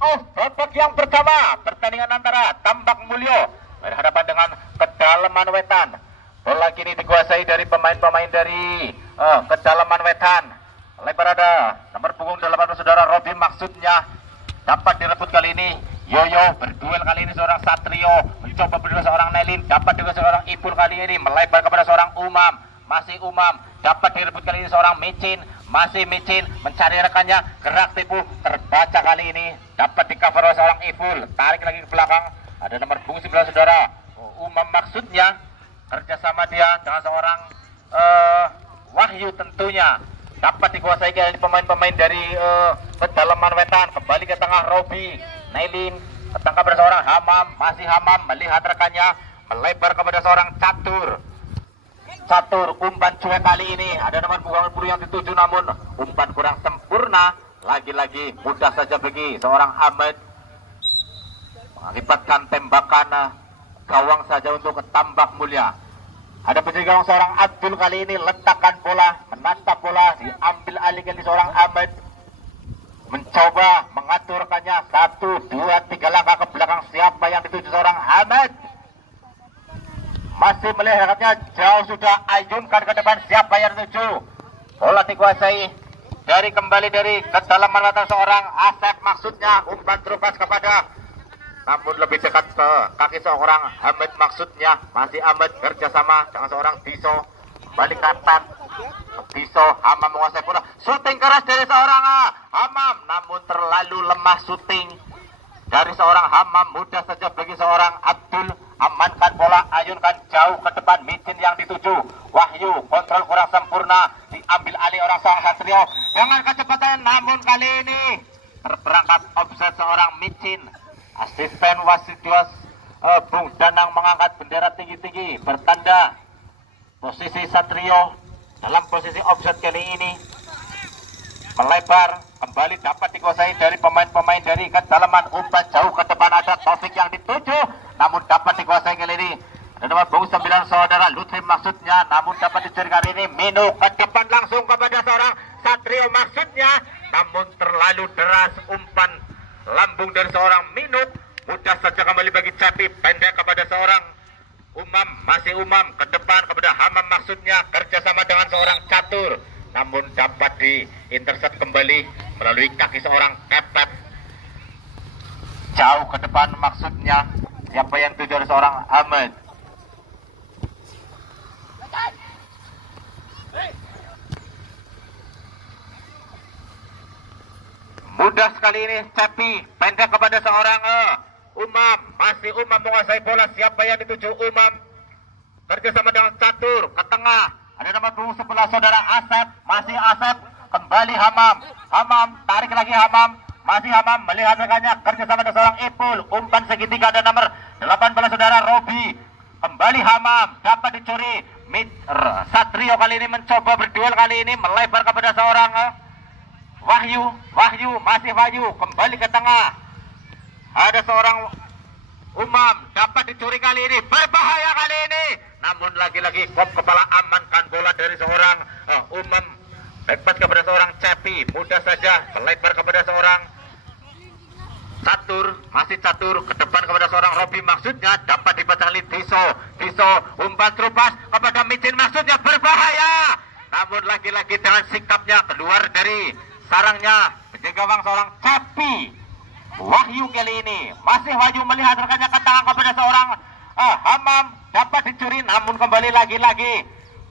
babak yang pertama pertandingan antara Tambak Mulyo berhadapan dengan Kedalaman Wetan. Bola kini dikuasai dari pemain-pemain dari Kedalaman Wetan. Lebar ada nomor punggung 8 saudara Robi, maksudnya dapat direbut kali ini. Yoyo berduel kali ini seorang Satrio, mencoba berduel seorang Nelin, dapat juga seorang Ipul kali ini melebar kepada seorang Umam. Masih Umam, dapat direbut kali ini seorang Micin. Masih Micin mencari rekannya, gerak tipu terbaca kali ini, dapat di cover oleh seorang Ipul. Tarik lagi ke belakang, ada nomor punggung 9 saudara Umam, maksudnya kerjasama dia dengan seorang Wahyu tentunya. Dapat dikuasai oleh pemain-pemain dari Kedalaman Wetan. Kembali ke tengah Robi, Nailin ketangkap pada seorang Hamam. Masih Hamam melihat rekannya, melebar kepada seorang Catur. Umpan cuek kali ini, ada nomor punggung 10 yang dituju, namun umpan kurang sempurna. Lagi-lagi mudah saja bagi seorang Ahmed, mengakibatkan tembakan gawang saja untuk Tambak Mulya. Ada penjaga gawang seorang Abdul kali ini, letakkan bola, menatap bola, diambil alih kali seorang Ahmed, mencoba mengatur rekannya 1, 2, 3 langkah ke belakang. Siapa yang dituju seorang Ahmed? Masih melihatnya jauh, sudah ayunkan ke depan. Siapa yang dituju? Bola dikuasai kembali dari Kedalaman Wetan seorang Asep, maksudnya umpan terupas kepada, namun lebih dekat ke kaki seorang Ahmed, maksudnya masih Ahmed kerjasama dengan seorang Diso. Balik kapan Diso, Hamam menguasai bola, syuting keras dari seorang Hamam, namun terlalu lemah syuting dari seorang Hamam. Mudah saja bagi seorang Abdul, amankan bola, ayunkan jauh ke depan. Micin yang dituju, Wahyu kontrol kurang sempurna, diambil alih orang seorang Satrio dengan kecepatan, namun kali ini terperangkap offset seorang Micin. Asisten wasit Bung Danang mengangkat bendera tinggi-tinggi bertanda posisi Satrio dalam posisi offset kali ini. Melebar kembali, dapat dikuasai dari pemain-pemain dari Kedalaman. Umpan jauh ke depan, ada Taufik yang dituju, namun dapat dikuasai kali ini. Ada nomor punggung 9 saudara Lutfi, maksudnya, namun dapat dicuri kali ini. Minu ke depan langsung kepada seorang Satrio, maksudnya, namun terlalu deras umpan lambung dari seorang Minuk. Mudah saja kembali bagi Cepi, pendek kepada seorang Umam. Masih Umam ke depan kepada Hamam, maksudnya kerjasama dengan seorang Catur, namun dapat diintercept kembali melalui kaki seorang Kepet. Jauh ke depan, maksudnya siapa yang tuju dari seorang Ahmed. Mudah sekali ini Cepi, pendek kepada seorang Umam. Masih Umam menguasai bola, siapa yang dituju Umam kerjasama dengan Catur ke tengah. Ada nomor punggung 11 saudara Asep. Masih Asep, kembali Hamam. Hamam, tarik lagi Hamam. Masih Hamam melihat rekannya kerjasama dengan seorang Ipul. Umpan segitiga, ada nomor 18 saudara Robi. Kembali Hamam, dapat dicuri. Satrio kali ini mencoba berduel, kali ini melebar kepada seorang Wahyu, masih Wahyu, kembali ke tengah. Ada seorang Umam, dapat dicuri kali ini, berbahaya kali ini. Namun lagi-lagi kop kepala, amankan bola dari seorang Umam. Backpass kepada seorang Cepi, mudah saja melebar kepada seorang Catur. Masih Catur ke depan kepada seorang Robi, maksudnya dapat dibaca kali Diso, umpan terupas kepada Micin, maksudnya berbahaya. Namun lagi-lagi dengan sikapnya keluar dari sarangnya penjaga gawang seorang Cepi. Wahyu kali ini, masih Wahyu melihat rekannya ke tangan kepada seorang Hamam, dapat dicuri, namun kembali lagi-lagi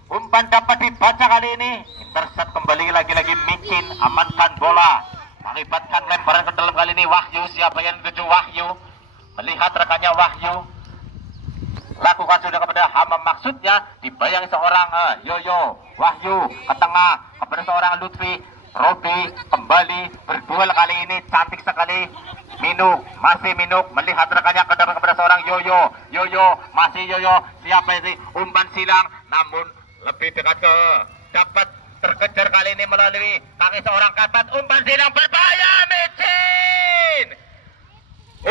umpan dapat dibaca kali ini. Intercept kembali lagi-lagi Micin, amankan bola, mengakibatkan lemparan ke dalam kali ini. Wahyu, siapa yang dituju Wahyu? Melihat rekannya Wahyu, lakukan sudah kepada Hamam, maksudnya dibayangi seorang Yoyo. Wahyu ke tengah kepada seorang Lutfi. Robi kembali berduel kali ini, cantik sekali. Minuk, masih Minuk melihat rekannya ke depan kepada seorang Yoyo, masih Yoyo. Siapa ini? Umpan silang, namun lebih dekat ke, dapat terkejar kali ini melalui kaki seorang Kepet. Umpan silang berbahaya, Micin.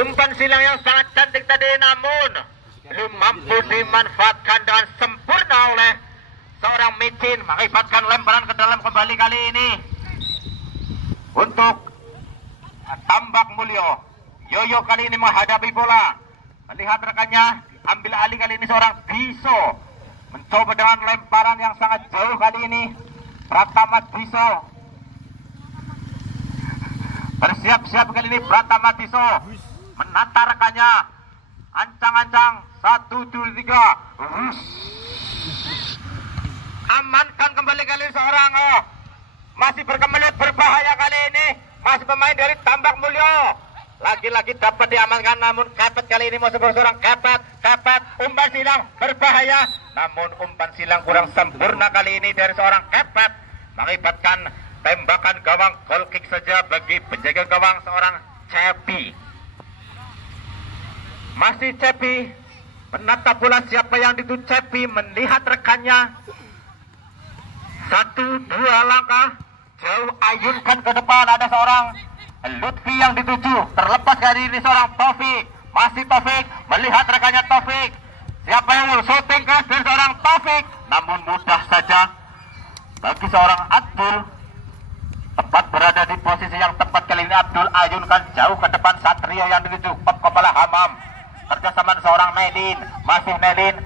Umpan silang yang sangat cantik tadi, namun belum mampu dimanfaatkan dengan sempurna oleh seorang Micin, mengakibatkan lemparan ke dalam kembali kali ini untuk Tambak Mulya. Mulyo. Yoyo kali ini menghadapi bola. Melihat rekannya, ambil alih kali ini seorang Diso. Mencoba dengan lemparan yang sangat jauh kali ini. Pratama Diso. Bersiap-siap kali ini Pratama Diso. Menata rekannya. Ancang-ancang. 1, 2, 3. Amankan kembali kali ini seorang masih berkemelut berbahaya kali ini. Masih pemain dari Tambak Mulyo. Lagi-lagi dapat diamankan, namun Kepet kali ini mau seorang Kepet umpan silang berbahaya, namun umpan silang kurang sempurna kali ini dari seorang Kepet, mengakibatkan tembakan gawang goal kick saja bagi penjaga gawang seorang Cepi. Masih Cepi menata bola, siapa yang dituju Cepi melihat rekannya. 1, 2 langkah jauh ayunkan ke depan, ada seorang Lutfi yang dituju, terlepas dari ini seorang Taufik. Masih Taufik melihat rekannya Taufik. Siapa yang mau shooting keras dari seorang Taufik, namun mudah saja bagi seorang Abdul. Tepat berada di posisi yang tepat kali ini Abdul ayunkan jauh ke depan. Satrio yang dituju kepala Hamam kerjasama seorang Nelin. Masih Nelin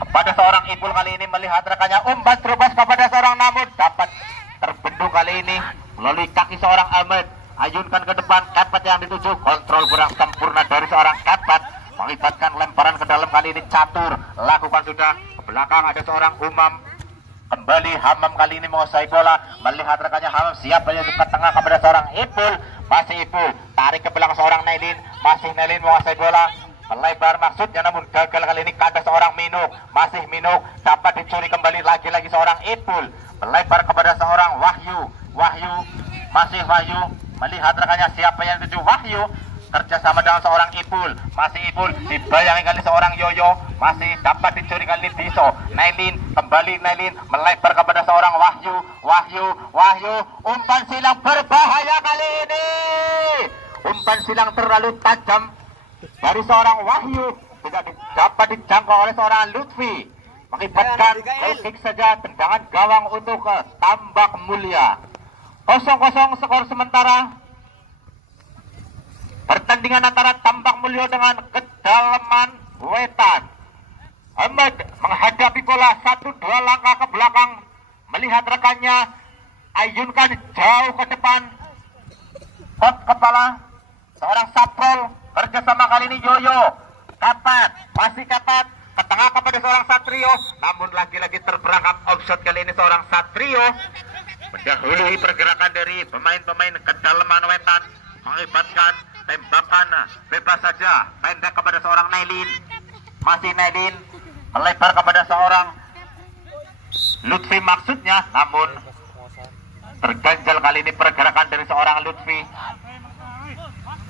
kepada seorang Ipul kali ini melihat rekannya umpan terubas kepada seorang, namun dapat terbendung kali ini melalui kaki seorang Ahmed. Ayunkan ke depan, Kepet yang dituju, kontrol kurang sempurna dari seorang Kepet, mengakibatkan lemparan ke dalam kali ini Catur lakukan sudah. Ke belakang ada seorang Umam, kembali Hamam kali ini menguasai bola, melihat rekannya Hamam siap balik ke tengah kepada seorang Ipul. Masih Ipul tarik ke belakang seorang Nelin, masih Nelin menguasai bola, melebar maksudnya namun gagal kali ini ada seorang Minuk. Masih Minuk dapat dicuri kembali, lagi-lagi seorang Ipul melebar kepada seorang Wahyu, masih Wahyu melihat rekannya siapa yang dituju Wahyu kerjasama dengan seorang Ipul. Masih Ipul dibayangi kali seorang Yoyo, masih dapat dicuri kali Diso. Nelin kembali, Nelin melebar kepada seorang Wahyu umpan silang berbahaya kali ini. Umpan silang terlalu tajam dari seorang Wahyu, tidak dapat dijangkau oleh seorang Lutfi, mengakibatkan goal kick saja, tendangan gawang untuk Tambak Mulya. 0-0 skor sementara. Pertandingan antara Tambak Mulyo dengan Kedalaman Wetan. Ahmed menghadapi bola 1-2 langkah ke belakang, melihat rekannya ayunkan jauh ke depan. Hot kepala seorang Saprol kerjasama kali ini Yoyo. Kepet, masih Kepet ke tengah kepada seorang Satrio, namun lagi-lagi terperangkap offside kali ini seorang Satrio, mendahului pergerakan dari pemain-pemain Kedalaman Wetan, mengakibatkan tembakan bebas saja pendek kepada seorang Nelin. Masih Nelin melebar kepada seorang Lutfi maksudnya, namun terganjal kali ini pergerakan dari seorang Lutfi.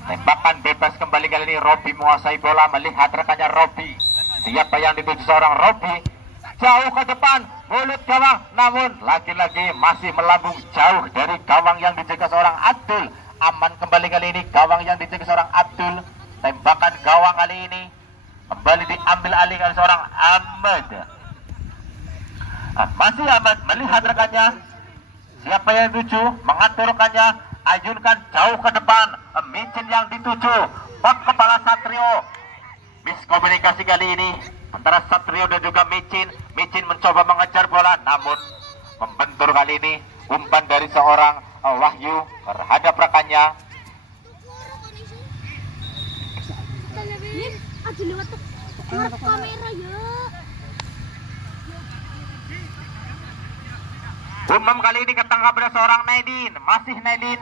Tembakan bebas kembali kali ini Robi menguasai bola, melihat rekannya Robi. Siapa yang dituju seorang Robi, jauh ke depan, mulut gawang, namun lagi-lagi masih melambung jauh dari gawang yang dijaga seorang Abdul. Aman kembali kali ini gawang yang dijaga seorang Abdul. Tembakan gawang kali ini kembali diambil alih oleh seorang Ahmed. Masih Ahmed melihat rekannya, siapa yang dituju, mengaturkannya, ayunkan jauh ke depan. Micin yang dituju, bak kepala Satrio. Miskomunikasi kali ini antara Satrio dan juga Micin. Micin mencoba mengejar bola, namun membentur kali ini umpan dari seorang Wahyu terhadap rekannya. Umam kali ini ke tengah pada seorang Nelin. Masih Nelin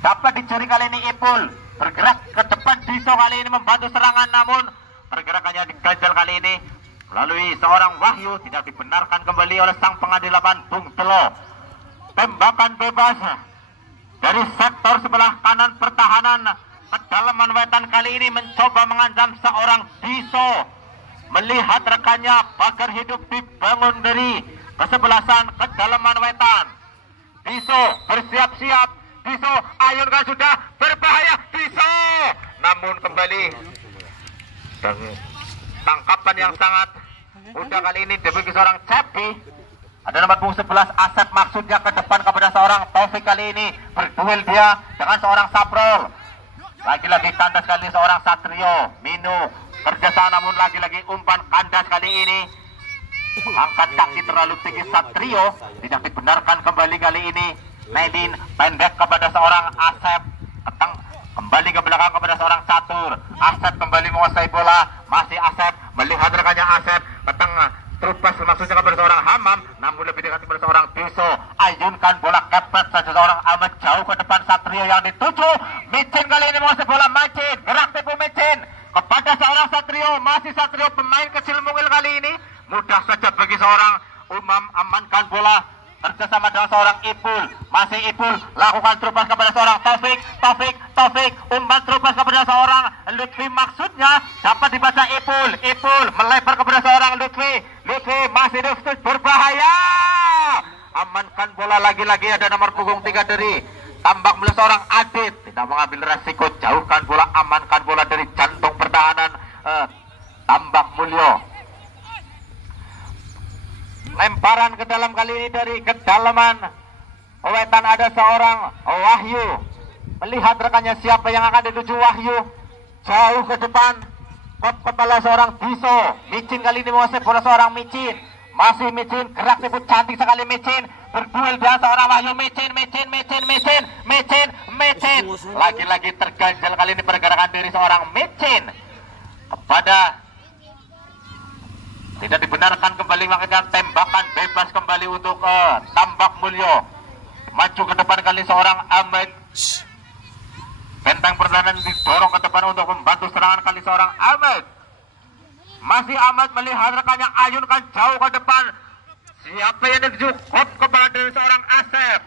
dapat dicuri kali ini Ipul, bergerak ke depan. Diso kali ini membantu serangan, namun pergerakannya diganjal kali ini melalui seorang Wahyu, tidak dibenarkan kembali oleh sang pengadilan Bung Telo. Tembakan bebas dari sektor sebelah kanan pertahanan Kedalaman Wetan kali ini mencoba mengancam seorang Diso, melihat rekannya pagar hidup dibangun dari kesebelasan Kedalaman Wetan. Diso bersiap-siap, Diso ayunkan sudah, berbahaya Diso, namun kembali tangkapan yang sangat mudah kali ini diberi seorang Cepi. Ada nomor punggung 11 Asep maksudnya ke depan kepada seorang Taufik kali ini, berduel dia dengan seorang Saprol. Lagi-lagi kandas kali seorang Satrio. Minu kerjasama, namun lagi-lagi umpan kandas kali ini. Angkat kaki terlalu tinggi Satrio, tidak dibenarkan kembali kali ini. Nailin pendek kepada seorang Asep, ketang kembali ke belakang kepada seorang Catur. Asep kembali menguasai bola, masih Asep melihat rekannya Asep, ketang terupas maksudnya kepada seorang Hamam, namun lebih dekat kepada seorang Tiso. Ayunkan bola kepet saja seorang Ahmad jauh ke depan Satrio yang dituju. Micin kali ini menguasai bola, Micin gerak tipu Micin kepada seorang Satrio, masih Satrio pemain kecil mungil kali ini. Mudah saja bagi seorang Umam amankan bola kerjasama dengan seorang Ipul, masih Ipul lakukan terupas kepada seorang Taufik, umpan terupas kepada seorang Lutfi, maksudnya dapat dibaca Ipul melebar kepada seorang Lutfi masih Lutfi berbahaya, amankan bola, lagi-lagi ada nomor punggung 3 dari Tambak Mulyo seorang Adit, tidak mengambil resiko, jauhkan bola, amankan bola dari jantung pertahanan Tambak Mulyo. Lemparan ke dalam kali ini dari kedalaman wetan ada seorang Wahyu, melihat rekannya siapa yang akan dituju. Wahyu jauh ke depan, kop kepala seorang Diso. Micin kali ini menguasai bola seorang Micin, masih Micin gerak tipu cantik sekali Micin, berduel dengan seorang Wahyu. Micin lagi-lagi terganjal kali ini pergerakan diri seorang Micin kepada, tidak dibenarkan kembali melakukan tembakan bebas kembali untuk Tambak Mulyo. Maju ke depan kali seorang Ahmed. Bentang pertahanan didorong ke depan untuk membantu serangan kali seorang Ahmed. Masih Ahmed melihat rekannya ayunkan jauh ke depan. Siapa yang dituju? Kop kepala dari seorang Asep.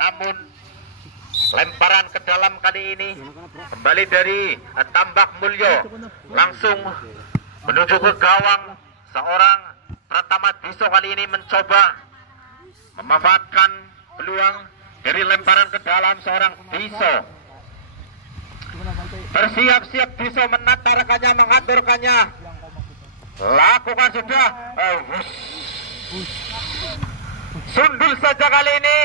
Namun lemparan ke dalam kali ini kembali dari Tambak Mulyo. Langsung menuju ke gawang. Seorang Pratama Diso kali ini mencoba memanfaatkan peluang dari lemparan ke dalam seorang Diso. Bersiap-siap Diso menata rekannya, mengatur rekannya. Lakukan sudah. Sundul saja kali ini.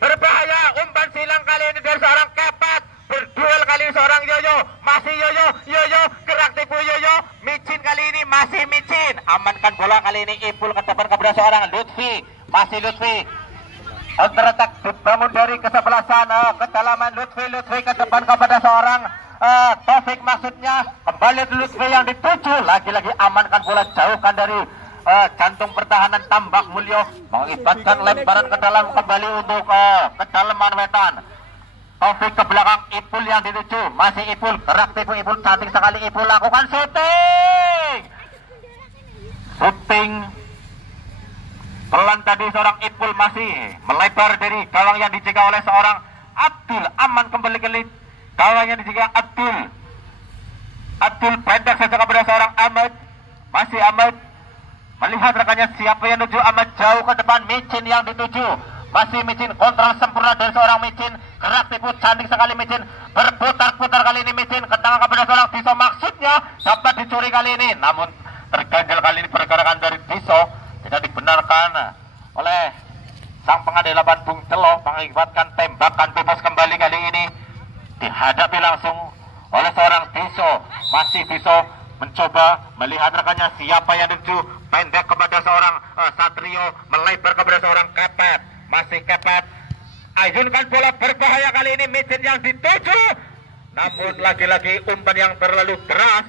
Berbahaya, umpan silang kali ini dari seorang Kepet. Berduel kali ini seorang Yoyo, masih Yoyo gerak tipu Yoyo. Micin kali ini masih Micin, amankan bola kali ini. Ipul ke depan kepada seorang Lutfi, masih Lutfi. Counter-attack dibangun dari kesebelasan kedalaman Lutfi ke depan kepada seorang Taufik, maksudnya kembali Lutfi yang dituju. Lagi-lagi amankan bola, jauhkan dari jantung pertahanan Tambak Mulyo, mengibatkan lemparan ke dalam kembali untuk kedalaman wetan. Taufik ke belakang, Ipul yang dituju, masih Ipul gerak tipu Ipul, cantik sekali Ipul lakukan syuting pelan tadi seorang Ipul, masih melebar dari gawang yang dijaga oleh seorang Abdul. Aman kembali ke gawang yang dijaga Abdul pendek saja kepada seorang Ahmad, masih Ahmad melihat rekannya siapa yang menuju. Ahmad jauh ke depan, Micin yang dituju, masih Micin, kontrol sempurna dari seorang Micin, gerak tipu cantik sekali Micin, berputar-putar kali ini Micin ke tengah kepada seorang Diso, maksudnya dapat dicuri kali ini, namun terganjal kali ini pergerakan dari Diso, tidak dibenarkan oleh sang pengadil lapan Bung Telo, mengibatkan tembakan bebas kembali kali ini, dihadapi langsung oleh seorang Diso. Masih Diso mencoba melihat rekannya siapa yang dituju, pendek kepada seorang Satrio, melebar kepada seorang Kepet, masih Kepet ayunkan bola, berbahaya kali ini Micin yang dituju, namun lagi-lagi umpan yang terlalu deras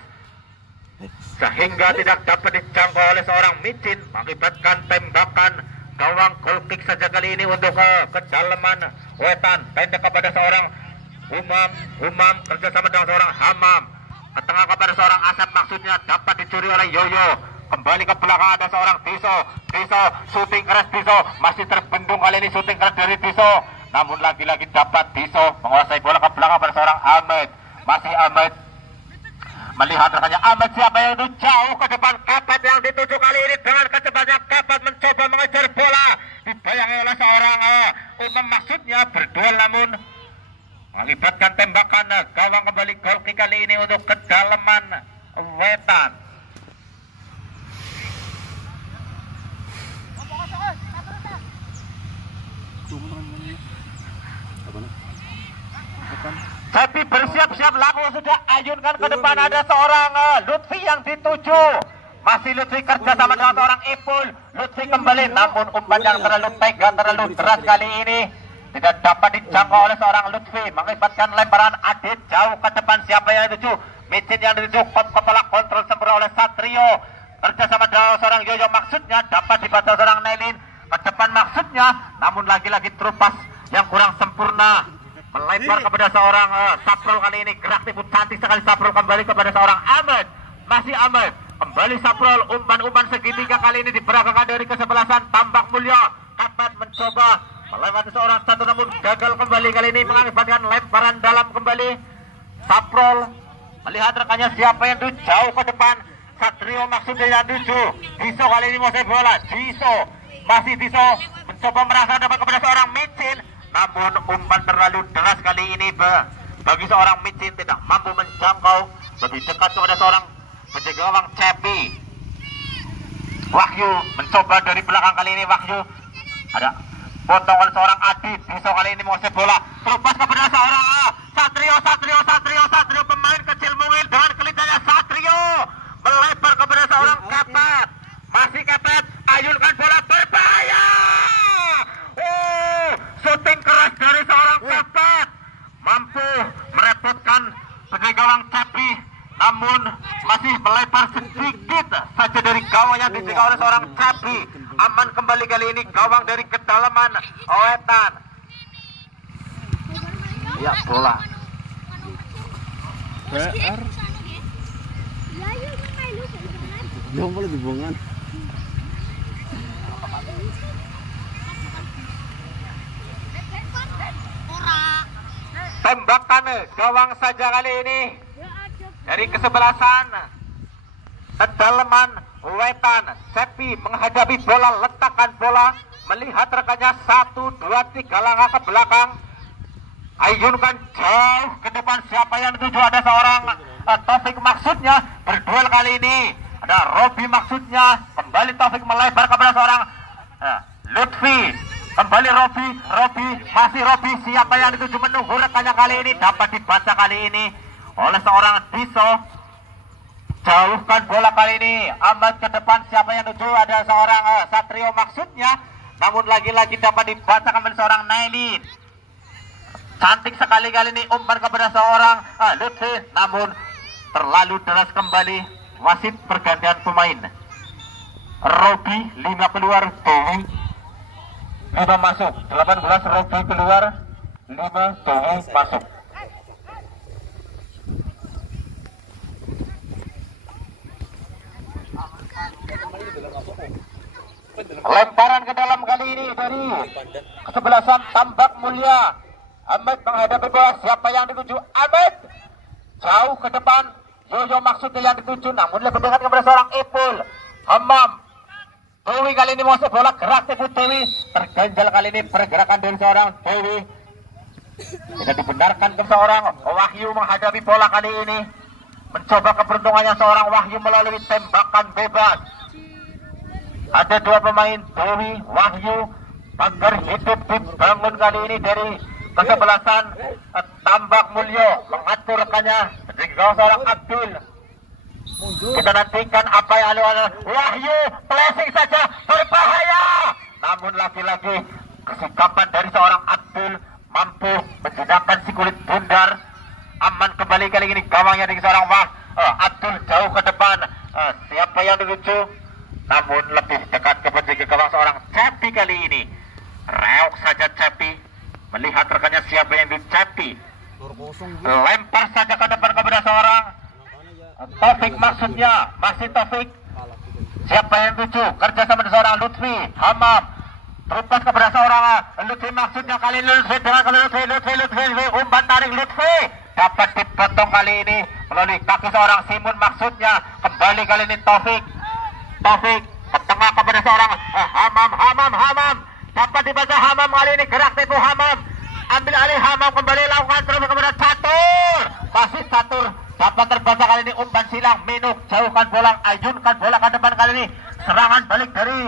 sehingga tidak dapat dijangkau oleh seorang Micin, mengakibatkan tembakan gawang goal kick saja kali ini untuk kedalaman wetan, pendek kepada seorang Umam kerjasama dengan seorang Hamam, ke tengah kepada seorang Asep, maksudnya dapat dicuri oleh Yoyo. Kembali ke belakang ada seorang Diso, syuting keras Diso, masih terbendung kali ini syuting keras dari Diso, namun lagi-lagi dapat Diso menguasai bola ke belakang pada seorang Ahmed, masih Ahmed melihat rekannya. Ahmed siapa yang itu jauh ke depan, Kepet yang dituju kali ini dengan kecepatan. Kepet mencoba mengejar bola, dibayangi oleh seorang Umam, maksudnya berduel namun mengakibatkan tembakan gawang kembali gol kick kali ini untuk kedalaman wetan. Cepi bersiap-siap, laku sudah ayunkan ke depan. Ada seorang Lutfi yang dituju. Masih Lutfi kerja sama dengan seorang Ipul. Lutfi kembali, namun umpan yang terlalu tegang, terlalu deras kali ini tidak dapat dijangkau oleh seorang Lutfi. Mengakibatkan lemparan Adit jauh ke depan. Siapa yang dituju? Micin yang dituju, kepala kontrol sempurna oleh Satrio. Kerja sama dengan seorang Yoyo, maksudnya dapat dibaca seorang Nelin. Ke depan maksudnya, namun lagi-lagi Trupas yang kurang sempurna. Melebar kepada seorang Saprul kali ini. Gerak tipu cantik sekali Saprul, kembali kepada seorang Ahmed. Masih Ahmed. Kembali Saprul, umpan-umpan segitiga kali ini diperagakan dari kesebelasan Tambak Mulya. Kapat mencoba melewati seorang satu, namun gagal kembali kali ini, mengakibatkan lemparan dalam kembali. Saprul melihat rekannya siapa yang tuju jauh ke depan. Satrio maksudnya yang tuju. Diso kali ini mau bola. Diso, masih Diso mencoba merasa dapat kepada seorang Micin, namun umpan terlalu deras kali ini bagi seorang Micin, tidak mampu menjangkau. Lebih dekat kepada seorang penjaga gawang Cepi. Wahyu mencoba dari belakang kali ini. Wahyu ada potong oleh seorang Adit. Diso kali ini mau bola terlepas kepada seorang Satrio pemain kecil mungil dengan kelitanya. Satrio melebar kepada seorang Kapat. Masih Kapat, ayunkan bola, berbahaya. Shooting keras dari seorang Kapat mampu merepotkan penjaga gawang Cepi, namun masih melebar sedikit saja dari gawang yang dijaga oleh seorang Cepi. Aman kembali kali ini gawang dari kedalaman wetan. Ya, bola Jangan boleh dibuangan. Tembakan gawang saja kali ini dari kesebelasan kedalaman wetan. Cepi menghadapi bola, letakkan bola, melihat rekannya 1, 2, 3 langkah ke belakang, ayunkan jauh ke depan. Siapa yang dituju? Ada seorang Taufik maksudnya, berduel kali ini. Ada Robi maksudnya, kembali Taufik melebar kepada seorang Lutfi. Kembali Robi, masih Robi. Siapa yang dituju? Menunggu rekannya kali ini, dapat dibaca kali ini oleh seorang Diso. Jauhkan bola kali ini, Ahmad ke depan. Siapa yang dituju? Ada seorang Satrio maksudnya, namun lagi-lagi dapat dibaca kembali seorang Nailin. Cantik sekali kali ini umpan kepada seorang Lutfi, namun terlalu deras kembali. Wasit pergantian pemain. Robi 5 keluar, Dewi 5 masuk. 18 Robi keluar, 5 Dewi masuk. Lemparan ke dalam kali ini dari kesebelasan Tambak Mulya. Ahmed menghadapi bola. Siapa yang dituju? Ahmed jauh ke depan. Yoyo maksudnya yang dituju, namun lebih dekat kepada seorang Ipul. Hamam Dewi kali ini mau bola, gerak tipu Dewi. Terganjal kali ini pergerakan dari seorang Dewi. Tidak dibenarkan ke seorang Wahyu menghadapi bola kali ini. Mencoba keberuntungannya seorang Wahyu melalui tembakan bebas. Ada 2 pemain, Dewi, Wahyu. Pagar hidup dibangun kali ini dari kesebelasan Tambak Mulyo. Mengatur rekannya dengan seorang Abdul. Kita nantikan apa yang ada. Wahyu flashing saja, berbahaya. Namun lagi-lagi kesikapan dari seorang Abdul mampu menjedakkan si kulit bundar. Aman kembali kali ini gawangnya dari seorang Abdul jauh ke depan. Siapa yang dituju? Namun lebih dekat ke penjaga gawang seorang Cepi kali ini. Reok saja Cepi, melihat rekannya siapa yang Cepi. Lempar saja ke depan kepada seorang Taufik maksudnya, masih Taufik. Siapa yang tuju? Kerja sama dengan seorang Lutfi. Hamam terlepas kepada seorang Lutfi maksudnya, kali Lutfi dengan Lutfi. Umpan tarik Lutfi dapat dipotong kali ini melalui kaki seorang Simun maksudnya. Kembali kali ini Taufik ke tengah kepada seorang Hamam dapat dibaca Hamam kali ini, gerak tipu Hamam, ambil alih Hamam, kembali lakukan terus kepada Catur. Masih Catur dapat terbaca kali ini, umpan silang Minuk, jauhkan bola, ayunkan bola ke depan kali ini. Serangan balik dari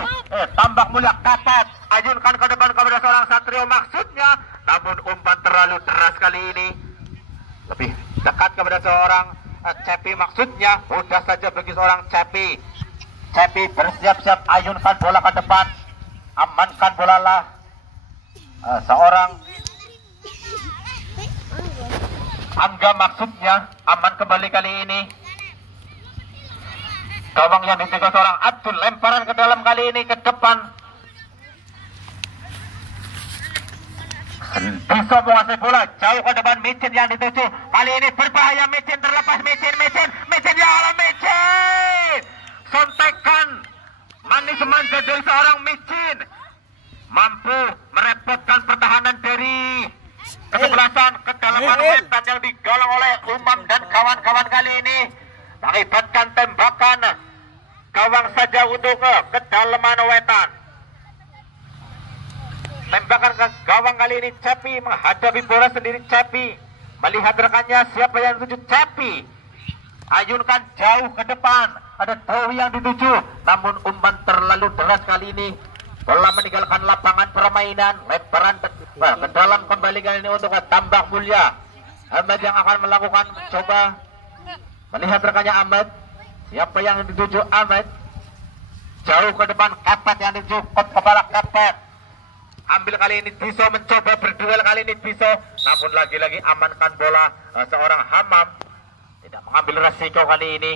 Tambak Mulya, Kapat, ayunkan ke depan kepada seorang Satrio maksudnya, namun umpan terlalu deras kali ini. lebih dekat kepada seorang Cepi, maksudnya mudah saja bagi seorang Cepi. Cepi bersiap-siap, ayunkan bola ke depan, amankan bola lah. Seorang Angga, maksudnya aman kembali kali ini. Gawang yang dijaga seorang Abdul, lemparan ke dalam kali ini ke depan. Bisa menguasai bola jauh ke depan, Micin yang dituju. Kali ini berbahaya, Micin terlepas, Micin ya Allah, Micin. Sontekan manis manja dari seorang Micin mampu merepotkan pertahanan dari kesebelasan kedalaman wetan yang digolong oleh Umam dan kawan-kawan kali ini. Mengakibatkan tembakan gawang saja untuk kedalaman wetan. Tembakan ke gawang kali ini Cepi menghadapi bola sendiri. Cepi melihat rekannya, siapa yang dituju. Cepi ayunkan jauh ke depan, ada Dewi yang dituju, namun umpan terlalu deras kali ini. Bola meninggalkan lapangan permainan, lemparan ke dalam kembali kali ini untuk Tambak Mulia. Ahmad yang akan melakukan coba melihat rekannya Ahmad, siapa yang dituju. Ahmad jauh ke depan, Kepet yang dituju, kepala Kepet. Ambil kali ini Diso, mencoba berduel kali ini Diso, namun lagi-lagi amankan bola seorang Hamam. Tidak mengambil resiko kali ini.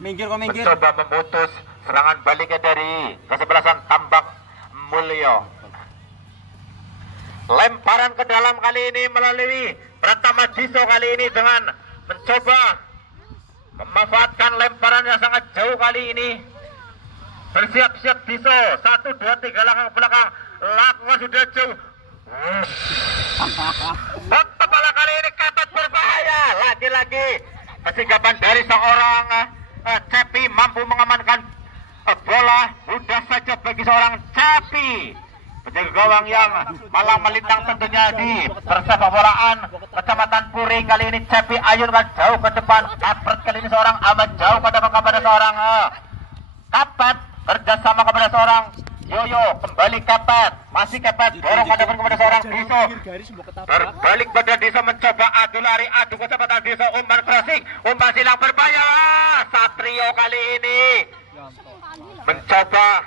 Mencoba memutus serangan baliknya dari kesebelasan Tambak Mulyo. Lemparan ke dalam kali ini melalui Pratama Diso kali ini dengan mencoba memanfaatkan lemparan yang sangat jauh kali ini. Bersiap-siap Diso, 1, 2, 3 langkah belakang, lakukan sudah jauh. Kepala kali ini Kepet berbahaya. Lagi-lagi kesinggapan dari seorang Cepi mampu mengamankan bola. Mudah saja bagi seorang Cepi, penjaga gawang yang malang melintang tentunya di persepak bolaan Kecamatan Puring. Kali ini Cepi ayunkan jauh ke depan, Kepet kali ini seorang Ahmad jauh ke depan kepada seorang Kepet, kerjasama kepada seorang Yoyo, kembali Kepet, masih Kepet, dorong ke depan kepada seorang Diso, berbalik pada Diso, mencoba adu lari, adu kecepatan Diso, umpan crossing, umpan silang berbahaya. Satrio kali ini mencoba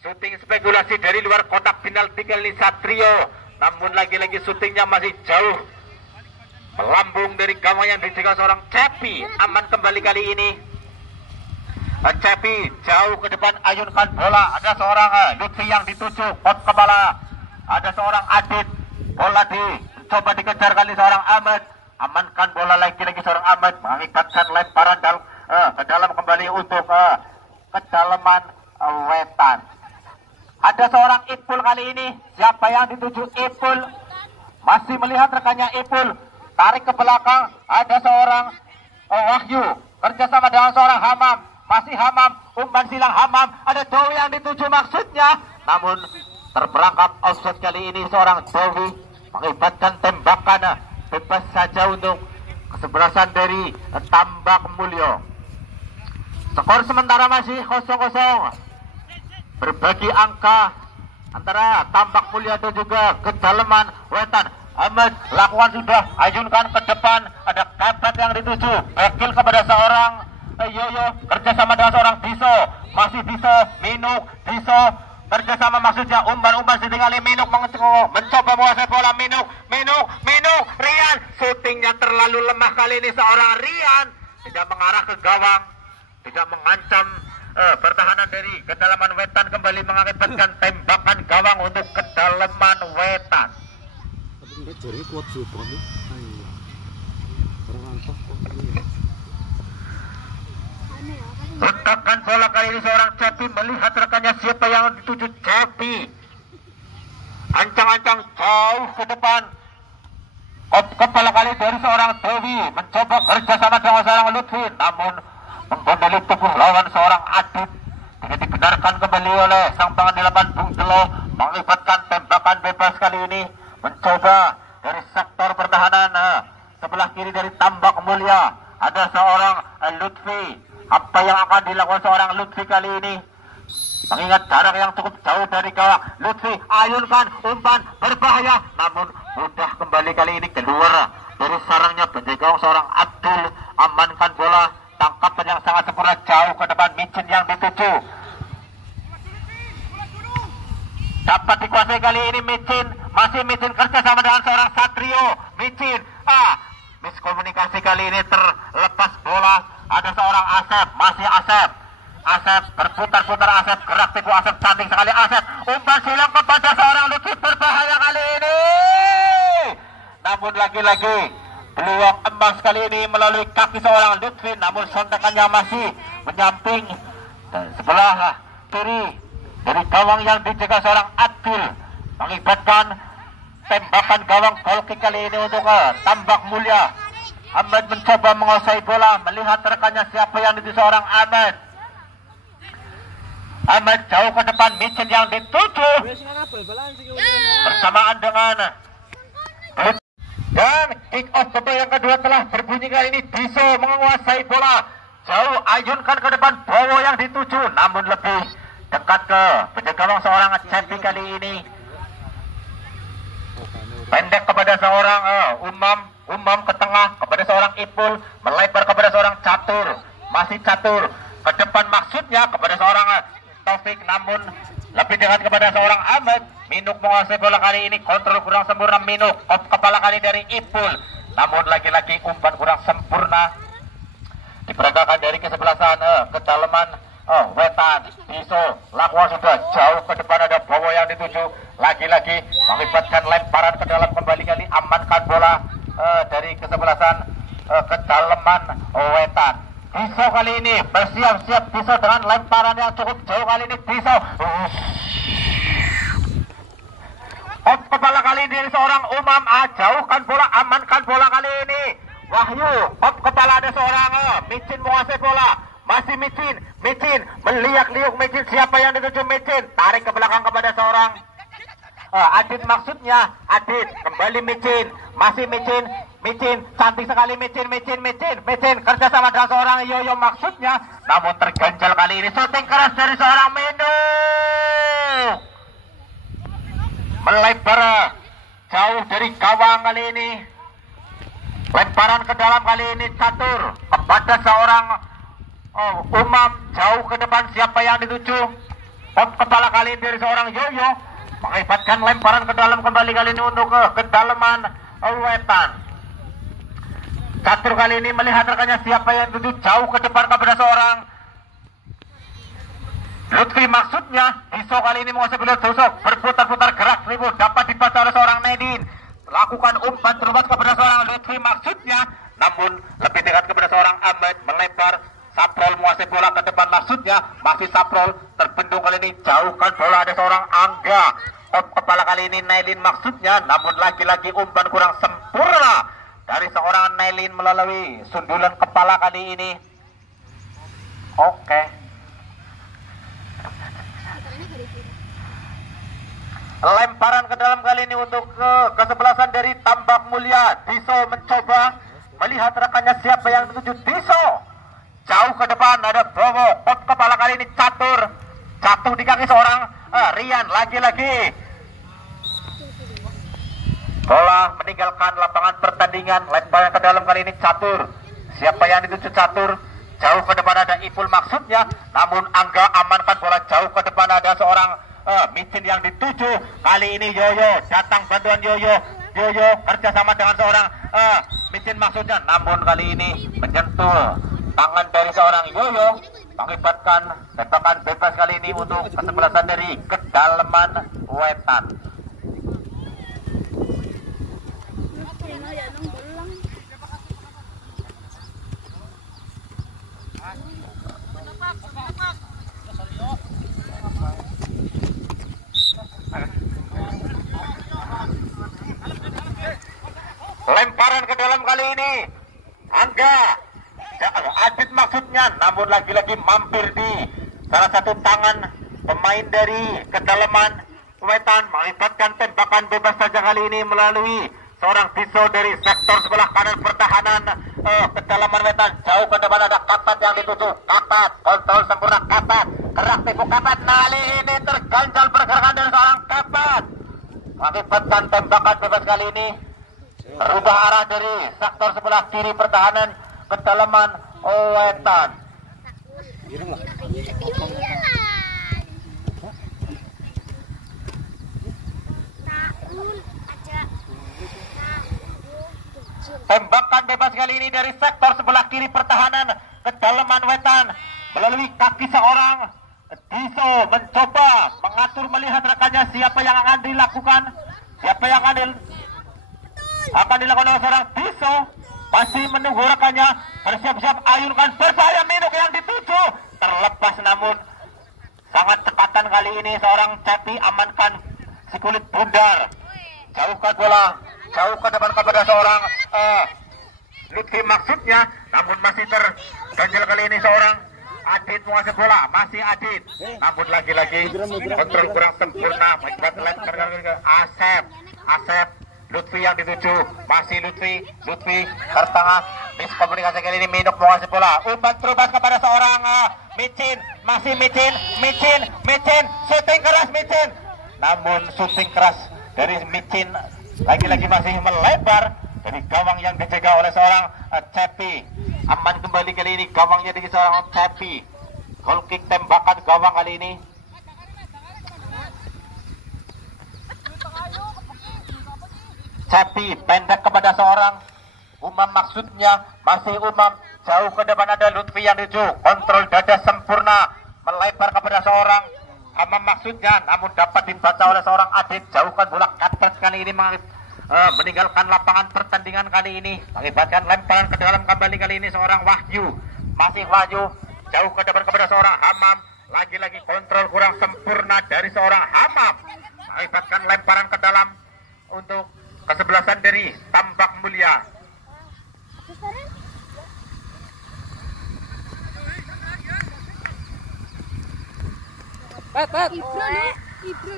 syuting spekulasi dari luar kotak penalti kali ini Satrio, namun lagi-lagi syutingnya masih jauh melambung dari gawang yang dijaga seorang Cepi. Aman kembali kali ini. Cepi jauh ke depan, ayunkan bola, ada seorang Lutfi yang dituju, pot kepala, ada seorang Adit, bola coba dikejar kali seorang Ahmad, amankan bola lagi-lagi seorang Ahmad, mengakibatkan lemparan ke dalam kembali untuk kedalaman wetan. Ada seorang Ipul kali ini, siapa yang dituju. Ipul masih melihat rekannya. Ipul tarik ke belakang, ada seorang Wahyu kerjasama dengan seorang Hamam, masih Hamam, umpan silang Hamam, ada Dewi yang dituju maksudnya, namun terperangkap offside kali ini seorang Dewi, mengakibatkan tembakan bebas saja untuk kesebelasan dari Tambak Mulyo. Skor sementara masih 0-0. Berbagi angka antara Tambak Mulyo dan juga kedalaman wetan. Ahmad lakukan sudah, ayunkan ke depan, ada Kepet yang dituju, bekil kepada seorang Yoyo, kerjasama dengan seorang Diso, masih Diso, Minuk, Diso, kerjasama maksudnya umpan setinggali Minuk mencoba menguasai bola. Minuk, Rian, syutingnya terlalu lemah kali ini seorang Rian, tidak mengarah ke gawang, tidak mengancam pertahanan dari kedalaman wetan, kembali mengakibatkan tembakan gawang untuk kedalaman wetan. Hentakan bola kali ini seorang Cepi, melihat rekannya siapa yang dituju. Cepi ancang-ancang jauh ke depan, kepala kali dari seorang Dewi, mencoba kerjasama dengan seorang Lutfi, namun menggondoli tubuh lawan seorang Adit, tidak dibenarkan kembali oleh sang pengadilan Bung Delo, mengakibatkan tembakan bebas kali ini. Mencoba dari sektor pertahanan sebelah kiri dari Tambak Mulia, ada seorang Lutfi. Apa yang akan dilakukan seorang Lutfi kali ini? Mengingat jarak yang cukup jauh dari gawang, Lutfi ayunkan umpan berbahaya, namun mudah kembali kali ini keluar dari sarangnya penjaga seorang Abdul, amankan bola, tangkapan yang sangat sempurna jauh ke depan Micin yang dituju. Dapat dikuasai kali ini Micin, masih Micin kerja sama dengan seorang Satrio. Micin, miskomunikasi kali ini terlepas bola. Ada seorang Asep, masih Asep. Asep berputar-putar, Asep gerak tiku, Asep cantik sekali, Asep umpan silang kepada seorang Lutfi, berbahaya kali ini. Namun lagi-lagi peluang emas kali ini melalui kaki seorang Lutfi, namun sontakannya masih menyamping sebelah kiri dari gawang yang dijaga seorang Abdul, mengibatkan tembakan gawang goal kick kali ini untuk Tambak Mulia. Ahmad mencoba menguasai bola, melihat rekannya siapa yang itu seorang Ahmad. Ahmad jauh ke depan, Micin yang dituju bersamaan dengan dan kick off babak yang kedua telah berbunyi kali ini. Diso menguasai bola, jauh ayunkan ke depan, Bowo yang dituju, namun lebih dekat ke penjaga gawang seorang Champi kali ini. Pendek kepada seorang Umam ke tengah kepada seorang Ipul, melebar kepada seorang Catur, masih Catur ke depan maksudnya kepada seorang Taufik, namun lebih dekat kepada seorang Ahmad. Minuk menguasai bola kali ini, kontrol kurang sempurna Minuk, kepala kali dari Ipul, namun lagi-lagi umpan kurang sempurna. Diperagakan dari kesebelasan kedalaman wetan. Diso lakukan sudah jauh ke depan, ada Bowo yang dituju, lagi-lagi mengibatkan lemparan ke dalam kembali kali, amankan bola dari kesebelasan kedalaman wetan. Diso kali ini bersiap-siap, Diso dengan lemparan yang cukup jauh kali ini. Diso kepala kali ini dari seorang Umam, jauhkan bola, amankan bola kali ini. Wahyu kepala ada seorang Micin menguasai bola, masih Micin meliak-liuk Micin, siapa yang dituju Micin, tarik ke belakang kepada seorang Adit, maksudnya Adit, kembali Micin, masih Micin cantik sekali Micin kerja sama dengan seorang Yoyo maksudnya, namun terganjal kali ini. Shooting keras dari seorang Mendo, melebar jauh dari gawang kali ini. Lemparan ke dalam kali ini Catur kepada seorang Umam, jauh ke depan, siapa yang dituju. Kepala kali ini dari seorang Yoyo, mengibatkan lemparan ke dalam kembali kali ini untuk kedalaman wetan. Catur kali ini melihat rekannya siapa yang dituju, jauh ke depan kepada seorang Lutfi maksudnya. Diso kali ini menguasai bola, tusuk berputar-putar gerak ribu, dapat dibaca oleh seorang Nedin, lakukan umpan terlepas kepada seorang Lutfi maksudnya, namun lebih dekat kepada seorang Ahmad, melebar. Saprol menguasai bola ke depan maksudnya, masih Saprol terbendung kali ini, jauhkan bola ada seorang Angga, kepala kali ini Nailin maksudnya, namun lagi-lagi umpan kurang sempurna dari seorang Nailin melalui sundulan kepala kali ini. Oke. Lemparan ke dalam kali ini untuk kesebelasan dari Tambak Mulia. Diso mencoba melihat rekannya siapa yang dituju. Diso jauh ke depan, ada Bowo, kepala kali ini Catur, jatuh di kaki seorang Rian, lagi-lagi bola meninggalkan lapangan pertandingan. Lemparan ke dalam kali ini Catur, siapa yang dituju Catur, jauh ke depan ada Ipul maksudnya, namun Angga amankan bola, jauh ke depan ada seorang Micin yang dituju. Kali ini Yoyo, datang bantuan Yoyo kerjasama dengan seorang Micin maksudnya, namun kali ini menyentuh tangan dari seorang Yoyo, mengibatkan tembakan bebas kali ini untuk kesebelasan dari kedalaman wetan. Lemparan ke dalam kali ini Angga, Adit maksudnya, namun lagi-lagi mampir di salah satu tangan pemain dari kedalaman wetan, mengibatkan tembakan bebas saja kali ini melalui seorang Diso dari sektor sebelah kanan pertahanan kedalaman wetan. Jauh ke depan ada Kapat yang dituju, Kapat kontrol sempurna, Kapat gerak tipu Kapat, kali ini terganjal pergerakan dari seorang Kapat, mengibatkan tembakan bebas kali ini. Rubah arah dari sektor sebelah kiri pertahanan kedalaman wetan. Tembakan bebas kali ini dari sektor sebelah kiri pertahanan kedalaman wetan melalui kaki seorang Diso mencoba mengatur melihat rekannya siapa yang akan dilakukan, siapa yang akan dilakukan oleh seorang Diso. Masih menunggu rekannya bersiap-siap ayunkan berbahaya minuk yang dituju terlepas, namun sangat cepatan kali ini seorang Cepi amankan si kulit bundar, jauhkan bola jauh ke depan kepada seorang Lutfi maksudnya, namun masih terganjal kali ini seorang Adit menguasai bola, masih Adit, namun lagi-lagi kontrol kurang sempurna, mencoba lempar ke Asep Lutfi yang dituju, masih Lutfi tertengah, miskomunikasi kali ini Minuk menguasai bola, umpan terubas kepada seorang Micin, masih Micin, shooting keras Micin, namun shooting keras dari Micin lagi-lagi masih melebar dari gawang yang dijaga oleh seorang Cepi. Aman kembali kali ini gawangnya dari seorang Cepi. Goal kick tembakan gawang kali ini. Cepi pendek kepada seorang Umam maksudnya, masih Umam jauh ke depan ada Lutfi yang dituju, kontrol dada sempurna melebar kepada seorang Amam maksudnya, namun dapat dibaca oleh seorang Adit, jauhkan bola kapten kali ini meninggalkan lapangan pertandingan kali ini, mengakibatkan lemparan ke dalam kembali kali ini seorang Wahyu, masih Wahyu jauh ke depan kepada seorang Hamam, lagi-lagi kontrol kurang sempurna dari seorang Hamam, mengakibatkan lemparan ke dalam untuk kesebelasan dari Tambak Mulia.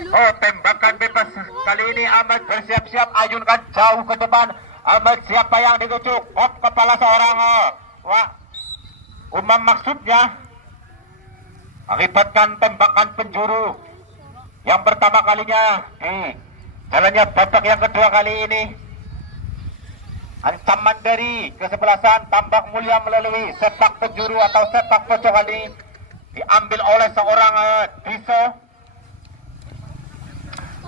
Oh, tembakan bebas kali ini Ahmad bersiap-siap ayunkan jauh ke depan. Ahmad siapa yang dituju? Kop kepala seorang Umam maksudnya, akibatkan tembakan penjuru yang pertama kalinya di jalannya babak yang kedua kali ini. Ancaman dari kesebelasan Tambak Mulia melalui sepak penjuru atau sepak pojok kali ini diambil oleh seorang Diso.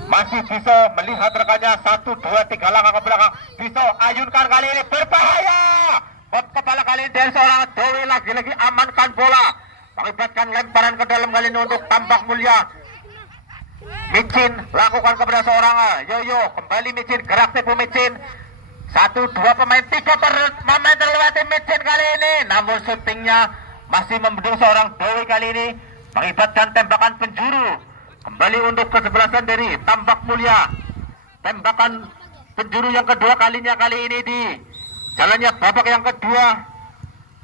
Masih Diso melihat rekannya 1, 2, 3 langkah ke belakang. Diso ayunkan kali ini berbahaya. Bob kepala kali ini dari seorang Dewi, lagi-lagi amankan bola, mengakibatkan lemparan ke dalam kali ini untuk Tambak Mulia. Micin lakukan kepada seorang Yoyo, kembali Micin, gerak tipu Micin. 1, 2 pemain, 3 pemain terlewati Micin kali ini, namun syutingnya masih membendung seorang Dewi kali ini, mengakibatkan tembakan penjuru kembali untuk kesebelasan dari Tambak Mulia. Tembakan penjuru yang kedua kalinya kali ini di jalannya babak yang kedua.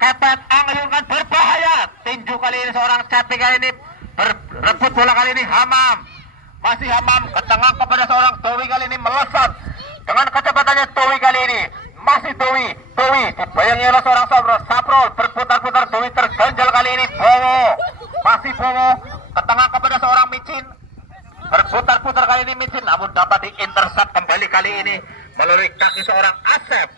Kepet angkut berbahaya, tinju kali ini seorang Cepi kali ini, berebut bola kali ini Hamam, masih Hamam ke tengah kepada seorang Dewi kali ini, melesat dengan kecepatannya Dewi kali ini, masih Dewi dibayangi oleh seorang Saprol, berputar-putar Dewi terganjal kali ini, Bowo, masih Bowo ke tengah kepada seorang Micin, berputar-putar kali ini Micin, namun dapat diintercept kembali kali ini melalui kaki seorang Asep.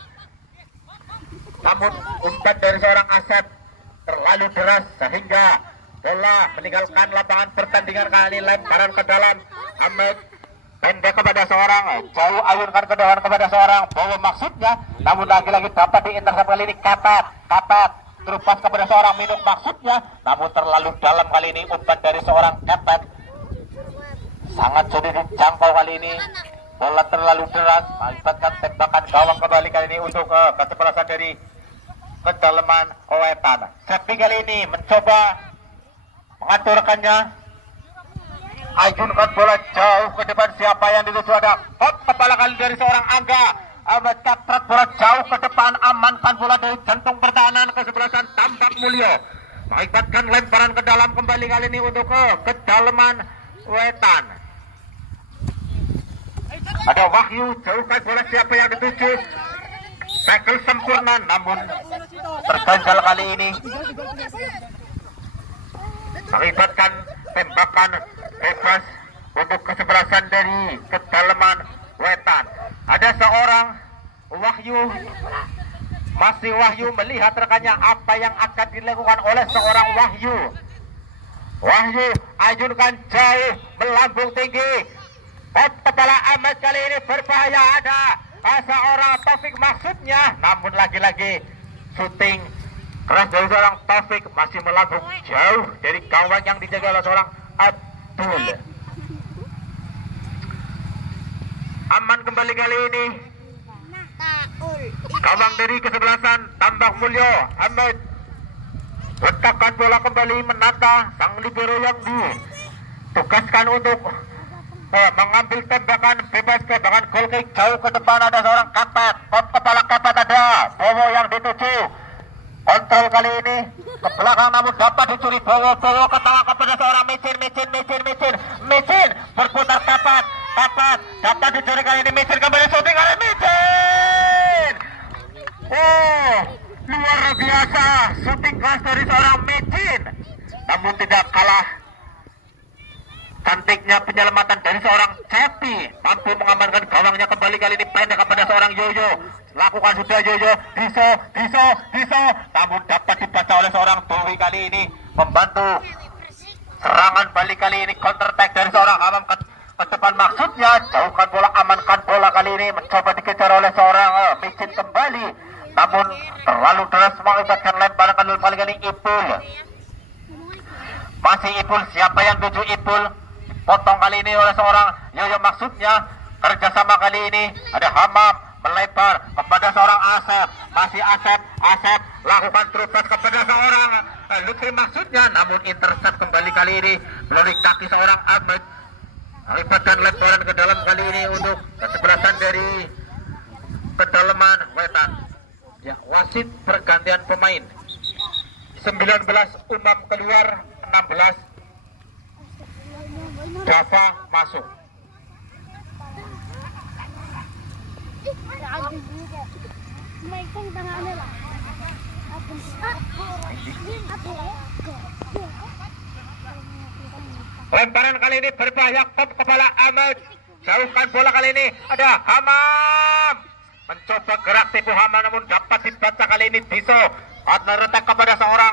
Namun umpan dari seorang Asep terlalu deras sehingga bola meninggalkan lapangan pertandingan kali, lemparan ke dalam. Ahmed pendek kepada seorang, jauh ayunkan ke depan kepada seorang Bowo maksudnya, namun lagi-lagi dapat diintercept kali ini Kapet terupas kepada seorang Minuk maksudnya, namun terlalu dalam kali ini umpan dari seorang Kapet, sangat sulit dijangkau kali ini, bola terlalu deras, mengakibatkan tembakan gawang kembali kali ini untuk kesebelasan dari kedalaman Wetan. Cepi kali ini mencoba mengaturkannya, ayunkan bola jauh ke depan, siapa yang dituju ada hot kepala kali dari seorang Angga, capret bola jauh ke depan, amankan bola dari jantung pertahanan kesebelasan Tambak Mulyo, mengakibatkan lemparan ke dalam kembali kali ini untuk kedalaman Wetan. Ada Wahyu, jauhkan bola, siapa yang dituju, tackle sempurna namun terganjal kali ini, mengakibatkan tembakan bebas untuk kesebelasan dari kedalaman Wetan. Ada seorang Wahyu. Masih Wahyu melihat rekannya apa yang akan dilakukan oleh seorang Wahyu. Wahyu ajurkan jauh, melambung tinggi. Kepala Ahmad kali ini berbahaya, ada seorang Taufik maksudnya. Namun lagi-lagi syuting keras dari seorang Taufik masih melambung jauh dari gawang yang dijaga oleh seorang Abdul. Aman kembali kali ini. Gawang dari kesebelasan Tambak Mulyo Ahmed letakkan bola kembali menata sang libero yang ditugaskan untuk mengambil tembakan bebas, tembakan goal kick jauh ke depan. Ada seorang kapet, kepala kapet ada Bowo yang dituju. Kontrol kali ini ke belakang namun dapat dicuri Bowo ke tengah kepada seorang Micin berputar kapet dapat dicuri kali ini. Micin kembali shooting kali Micin. Oh, luar biasa shooting keras dari seorang Micin, namun tidak kalah cantiknya penyelamatan dari seorang Cepi, mampu mengamankan gawangnya kembali kali ini pendek kepada seorang Yoyo. Lakukan sudah Yoyo, Diso, namun dapat dibaca oleh seorang Dewi kali ini membantu serangan balik kali ini, counter attack dari seorang Hamam ke depan maksudnya jauhkan bola, amankan bola kali ini mencoba dikejar oleh seorang Micin kembali, namun terlalu deras mengakibatkan lemparan kali ini Ipul. Masih Ipul, siapa yang tuju Ipul? Potong kali ini oleh seorang Yoyo maksudnya. Kerjasama kali ini ada Hamam melebar kepada seorang Asep. Masih Asep lakukan terupas kepada seorang Lutfi maksudnya, namun intercept kembali kali ini melalui kaki seorang Ahmed. Akibatkan lemparan ke dalam kali ini untuk kesebelasan dari kedalaman Wetan. Ya, wasit pergantian pemain. 19 Umam keluar, 16 Dava masuk. Lemparan kali ini berbahaya, kepala Ahmad. Jauhkan bola kali ini, ada Hamam. Mencoba gerak tipu Hamam namun dapat dibaca kali ini Diso. Retak kepada seorang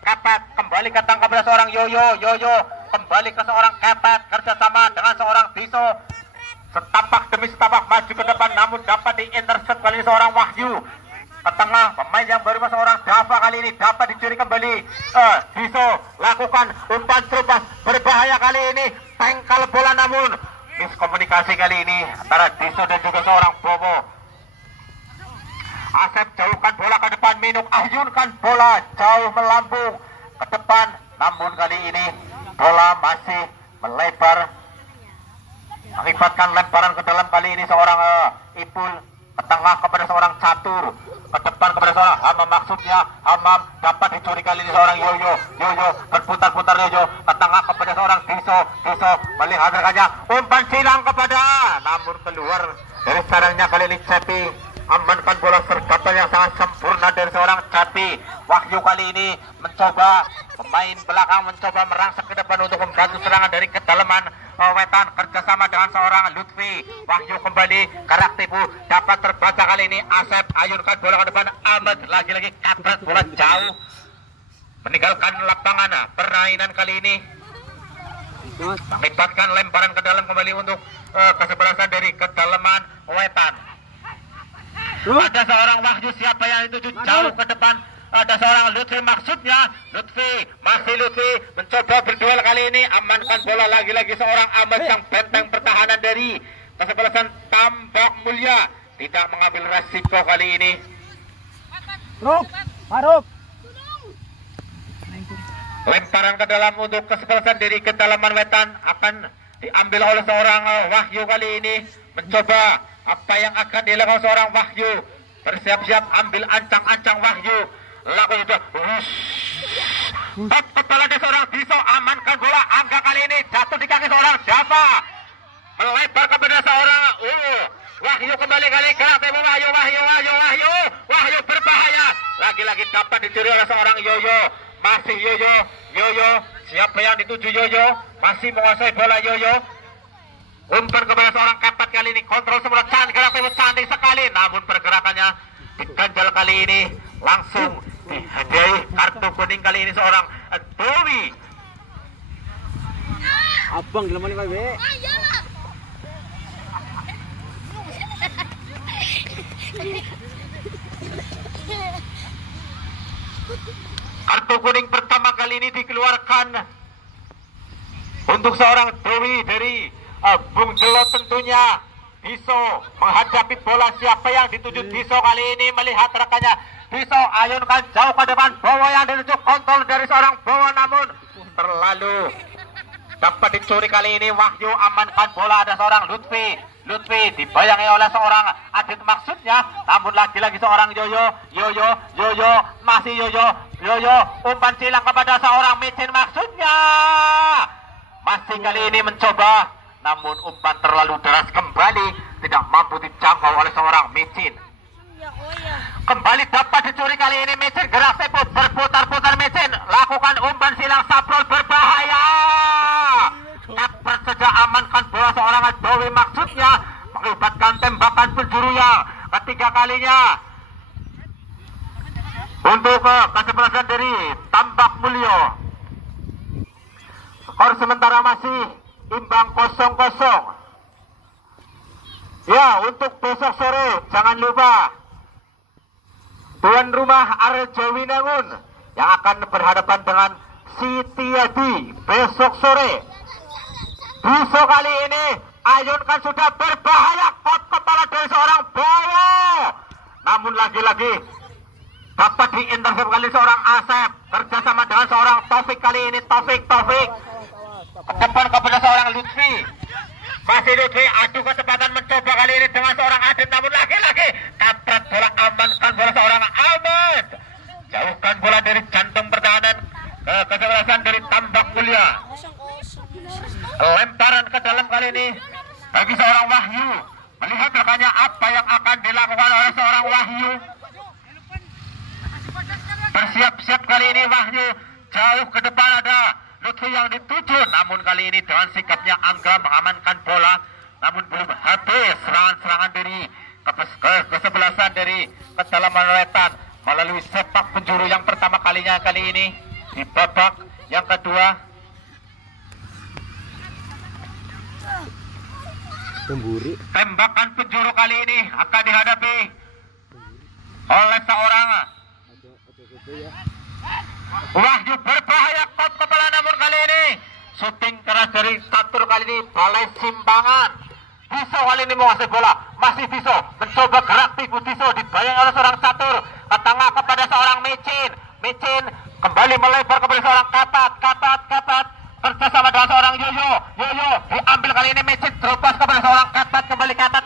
Kepet, kembali ke tangan kepada seorang Yoyo kembali ke seorang Kepet, kerjasama dengan seorang Diso. Setapak demi setapak maju ke depan namun dapat diintercept kali ini seorang Wahyu. Ke tengah pemain yang baru seorang Dava kali ini dapat dicuri kembali. Diso lakukan umpan terupas berbahaya kali ini, tengkal bola namun miskomunikasi kali ini antara Diso dan juga seorang Bobo. Asep jauhkan bola ke depan, Minuk ayunkan bola jauh melambung ke depan, namun kali ini bola masih melebar akibatkan lemparan ke dalam kali ini seorang Ipul ke tengah kepada seorang Catur, ke depan kepada seorang Hamam maksudnya. Hamam dapat dicuri kali ini seorang Yoyo berputar-putar Yoyo ke tengah kepada seorang Diso melihat rekannya, umpan silang kepada, namun keluar dari sarangnya kali ini Cepi. Amankan bola sergapan yang sangat sempurna dari seorang Cepi. Wahyu kali ini mencoba, pemain belakang mencoba merangsek ke depan untuk membantu serangan dari kedalaman Wetan, kerjasama dengan seorang Lutfi. Wahyu kembali karak tipu, dapat terbaca kali ini Asep ayunkan bola ke depan. Ahmad lagi-lagi kabrak bola jauh meninggalkan lapangan. Permainan kali ini mengibatkan lemparan ke dalam kembali untuk kesebelasan dari kedalaman Wetan. Ada seorang Wahyu, siapa yang itu jauh ke depan, ada seorang Lutfi maksudnya. Masih Lutfi mencoba berduel kali ini, amankan bola lagi-lagi seorang Ahmad yang benteng pertahanan dari kesebelasan Tambak Mulya, tidak mengambil resiko kali ini. Maruf. Lemparan ke dalam untuk kesebelasan dari kedalaman Wetan akan diambil oleh seorang Wahyu kali ini. Mencoba apa yang akan dilakukan seorang Wahyu, bersiap-siap ambil ancang-ancang Wahyu. Laku sudah kepala dari seorang Diso, amankan bola. Angga kali ini jatuh di kaki seorang Dava, melebar kepada seorang Wahyu kembali kali ke Wahyu berbahaya. Lagi-lagi dapat dicuri oleh seorang Yoyo. Masih Yoyo, siapa yang dituju Yoyo, masih menguasai bola Yoyo. umpan kepada seorang Kepat kali ini kontrol semula cantik sekali, namun pergerakannya diganjal kali ini langsung dihadiahi kartu kuning kali ini seorang Dewi. Abang gimana kau be? Kartu kuning pertama kali ini dikeluarkan untuk seorang Dewi dari Bung Jelo tentunya. Diso menghadapi bola, siapa yang dituju Diso kali ini, melihat rekannya. Diso ayunkan jauh ke depan, Bowo yang dituju, kontrol dari seorang Bowo namun terlalu dapat dicuri kali ini. Wahyu amankan bola, ada seorang Lutfi dibayangi oleh seorang Adit maksudnya, namun lagi-lagi seorang Yoyo masih Yoyo umpan silang kepada seorang Micin maksudnya, masih kali ini mencoba, namun umpan terlalu deras kembali, tidak mampu dijangkau oleh seorang Micin. Kembali dapat dicuri kali ini Micin, gerak tempo berputar-putar Micin, lakukan umpan silang saprol berbahaya. Dapat saja amankan bola seorang Dewi maksudnya, mengibatkan tembakan penjuru yang ketiga kalinya untuk kesebelasan dari Tambak Mulyo. Skor sementara masih imbang 0-0. Ya, untuk besok sore jangan lupa tuan rumah Arjo Winangun yang akan berhadapan dengan Sitiadi besok sore. Diso kali ini ayunkan sudah berbahaya, kot kepala dari seorang Bowo, namun lagi-lagi dapat diintersep kali seorang Asep kerjasama dengan seorang Taufik kali ini. Taufik ke depan kepada seorang Lutfi, masih Lutfi adu kecepatan mencoba kali ini dengan seorang Adit, namun lagi-lagi kaprat bola, amankan bola seorang Ahmad, jauhkan bola dari jantung pertahanan kesebelasan dari Tambak Mulia. Lemparan ke dalam kali ini bagi seorang Wahyu, melihat rekannya apa yang akan dilakukan oleh seorang Wahyu. Bersiap-siap kali ini Wahyu, jauh ke depan ada Lutfi yang dituju, namun kali ini dengan sikapnya Angga mengamankan bola, namun belum habis serangan-serangan dari kesebelasan dari kedalaman wetan melalui sepak penjuru yang pertama kalinya kali ini di babak yang kedua. Tembakan penjuru kali ini akan dihadapi oleh seorang Wahyu berbahaya, kot kepala, namun kali ini syuting keras dari Catur kali ini balai simpangan. Diso kali ini menguasai bola, masih Diso mencoba gerak tipu, Diso dibayang oleh seorang Catur ke tengah kepada seorang Micin kembali melebar kepada seorang Kapat kerjasama dengan seorang Yoyo diambil kali ini Micin, terlepas kepada seorang Kapat, kembali Kapat,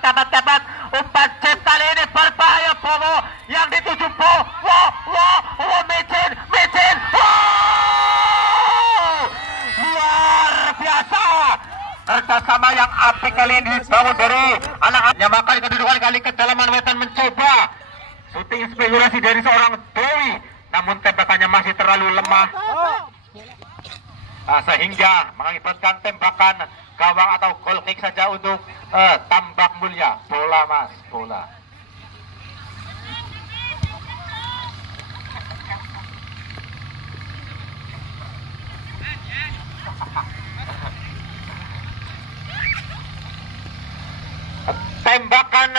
umpan jet kali ini berbahaya, Bowo yang dituju Bowo, Micin, luar biasa kerjasama yang apik kali ini dibangun dari anak-anaknya, maka kedudukan kali kedalaman wetan mencoba syuting spekulasi dari seorang Dewi, namun tembakannya masih terlalu lemah. Sehingga mengakibatkan tembakan gawang atau goal kick saja untuk Tambak Mulia. Bola. Tembakan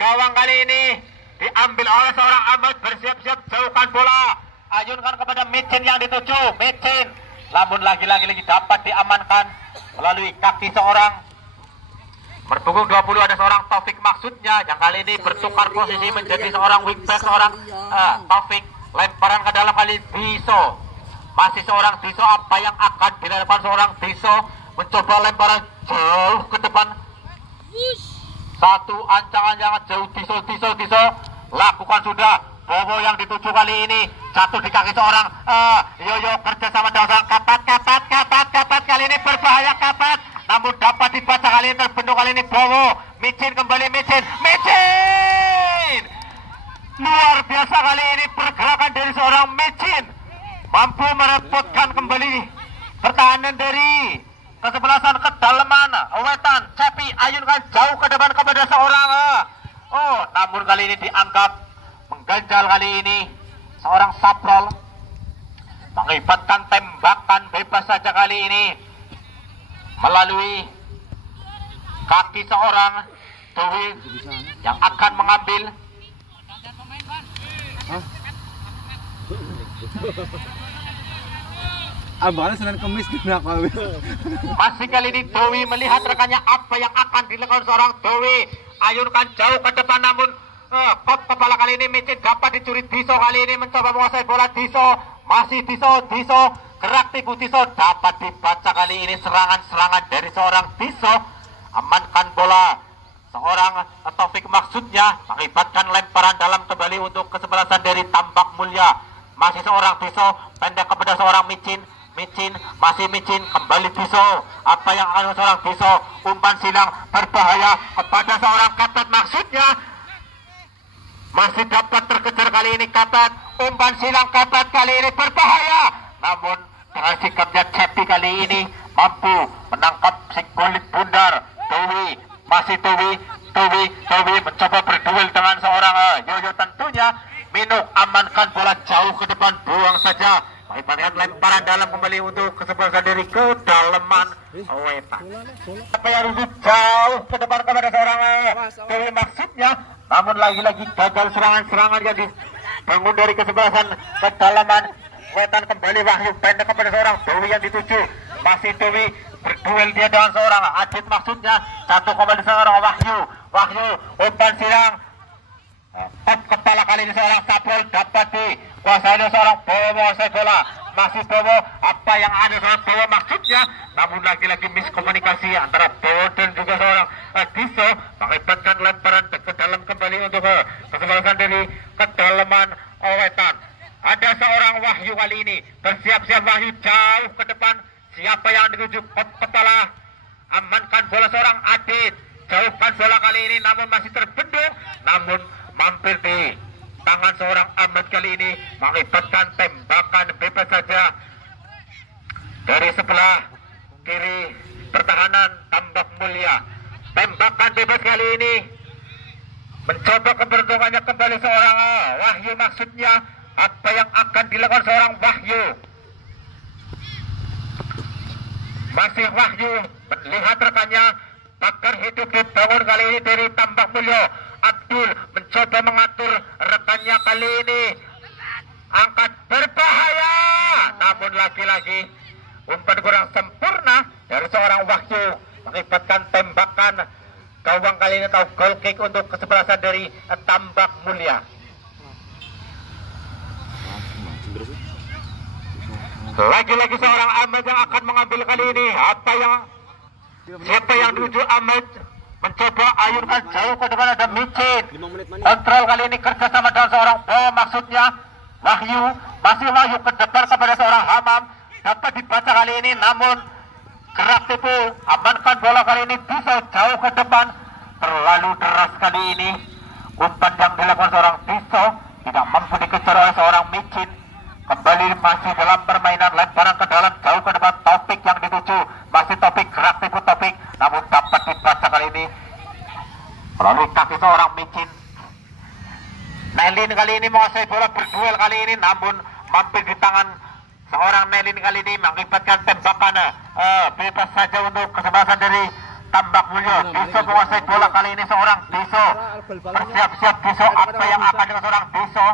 gawang kali ini diambil oleh seorang Ahmad, bersiap-siap jauhkan bola, ayunkan kepada Micin yang dituju, namun lagi-lagi dapat diamankan melalui kaki seorang berpunggung 20, ada seorang Taufik maksudnya yang kali ini bertukar posisi menjadi seorang wingback, seorang Taufik. Lemparan ke dalam kali Diso, masih seorang Diso, apa yang akan dilakukan seorang Diso, mencoba lemparan jauh ke depan, satu ancangan jauh. Diso lakukan sudah. Bowo yang dituju kali ini jatuh di kaki seorang Yoyo kerjasama dengan seorang Kapat kali ini berbahaya Kapat, namun dapat dibaca kali ini, terbendung kali ini Bowo. Micin kembali, Micin luar biasa kali ini pergerakan dari seorang Micin, mampu merepotkan kembali pertahanan dari kesebelasan kedalaman wetan. Cepi ayunkan jauh ke depan kepada seorang namun kali ini dianggap mengganjal kali ini seorang Saprol mengibatkan tembakan bebas saja kali ini melalui kaki seorang Dewi yang akan mengambil Abang Senin Kemis kenapa? masih kali ini Dewi melihat rekannya apa yang akan dilakukan seorang Dewi ayunkan jauh ke depan namun kop kepala kali ini Micin dapat dicuri. Diso kali ini mencoba menguasai bola. Diso masih Diso gerak tipu Diso dapat dibaca kali ini serangan-serangan dari seorang Diso. Amankan bola seorang Taufik maksudnya mengibatkan lemparan dalam kembali untuk kesebelasan dari Tambak Mulia. Masih seorang Diso pendek kepada seorang Micin masih Micin kembali Diso. Apa yang akan seorang Diso umpan silang berbahaya kepada seorang Katat maksudnya masih dapat terkejar kali ini Katat. Umpan silang Katat kali ini berbahaya namun dengan sikapnya Cepi kali ini mampu menangkap si kulit bundar Dewi. Masih Dewi mencoba berduel dengan seorang Yoyo tentunya. Minuk amankan bola jauh ke depan buang saja. Mengibatkan lemparan dalam kembali untuk kesebelasan dari kedalaman wetan. Apa yang rujuk jauh ke depan kepada seorang Dewi maksudnya namun lagi-lagi gagal serangan-serangan yang dibangun dari kesebelasan kedalaman wetan. Kembali Wahyu pendek kepada seorang Dewi yang dituju. Masih Dewi berduel dia dengan seorang Adit maksudnya. Satu kembali seorang Wahyu umpan silang kepala kali ini seorang Saprol dapat dikuasai oleh seorang Bowo menguasai bola. Masih Bowo apa yang ada seorang Bowo maksudnya namun lagi-lagi miskomunikasi antara Bowo dan juga seorang Diso mengibatkan lemparan ke dalam kembali untuk kesebelasan dari kedalaman wetan. Ada seorang Wahyu kali ini bersiap-siap Wahyu jauh ke depan. Siapa yang dituju kepala amankan bola seorang Adit. Jauhkan bola kali ini namun masih terbendung namun mampir di tangan seorang Ahmad kali ini mengibatkan tembakan bebas saja dari sebelah kiri pertahanan Tambak Mulia. Tembakan bebas kali ini mencoba keberuntungannya kembali seorang Wahyu maksudnya. Apa yang akan dilakukan seorang Wahyu? Masih Wahyu melihat rekannya pakar hidup dibangun kali ini dari Tambak Mulyo. Abdul mencoba mengatur rekannya kali ini angkat berbahaya namun lagi-lagi umpan kurang sempurna dari seorang Wahyu mengibatkan tembakan gawang kali ini atau goal kick untuk kesebelasan dari Tambak Mulia. Lagi-lagi seorang Ahmad yang akan mengambil kali ini. Siapa yang dituju Ahmad mencoba ayunkan jauh ke depan ada Micin. Kontrol kali ini kerjasama dengan seorang Bowo maksudnya Wahyu. Masih Wahyu ke depan kepada seorang Hamam. Dapat dibaca kali ini namun gerak tipu amankan bola kali ini bisa jauh ke depan. Terlalu deras kali ini umpan yang dilakukan seorang Diso tidak mampu dikejar oleh seorang Micin. Kembali masih dalam permainan lemparan ke dalam jauh ke depan Taufik yang dituju. Masih Taufik gerak tipu Taufik namun dapat dibaca kali ini melalui kaki seorang Micin. Nelin kali ini menguasai bola berduel kali ini namun mampir di tangan seorang Nelin kali ini mengibatkan tembakan bebas saja untuk kesebelasan dari Tambak Mulyo. Diso menguasai bola kali ini seorang Diso. Bersiap-siap Diso. Apa yang akan dengan seorang Diso?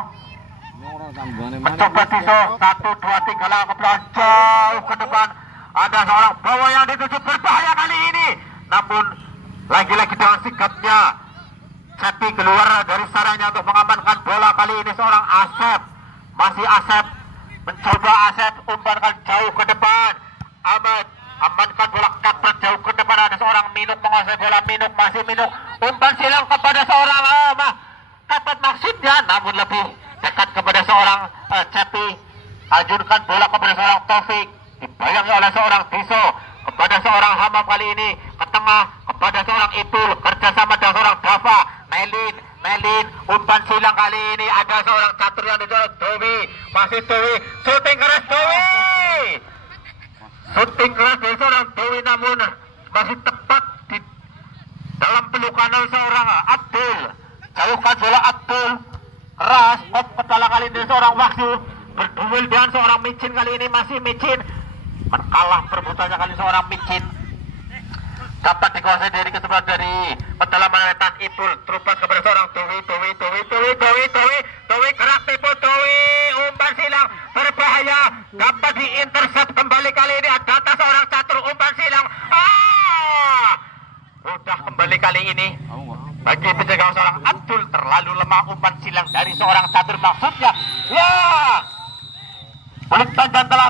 Mencoba Diso 1, 2, 3 langkah ke belakang jauh ke depan. Ada seorang Bowo yang dituju berbahaya kali ini namun lagi-lagi dengan sikapnya Cepi keluar dari sarangnya untuk mengamankan bola kali ini seorang Asep. Masih Asep mencoba Asep umpankan jauh ke depan. Ahmad amankan bola kakak jauh ke depan. Ada seorang Minuk menguasai bola. Minuk masih Minuk umpan silang kepada seorang Kapat maksudnya namun lebih dekat kepada seorang Cepi. Ajurkan bola kepada seorang Taufik dibayangi oleh seorang Diso kepada seorang Hamam kali ini ke tengah kepada seorang Ipul kerjasama dengan seorang Dava. Nelin umpan silang kali ini ada seorang catur yang dijual Dewi. Masih Dewi shooting keras Dewi Shooting keras dari seorang Dewi namun masih tepat di dalam pelukan seorang Abdul. Jauhkan bola Abdul. Keras, pedala kali ini seorang Wahyu. Berduel dengan seorang Micin kali ini masih Micin. Kalah perebutannya kali seorang Micin. Dapat dikuasai dari kesebelah dari pedalaman wetan Ipul. Terupas kepada seorang Towi gerak tipu Towi. Umpan silang berbahaya. Dapat diintercept kembali kali ini. Ada atas seorang catur umpan silang. Udah kembali kali ini. Bagi penjaga seorang Abdul terlalu lemah umpan silang dari seorang catur maksudnya. Ya. Pelit dan telah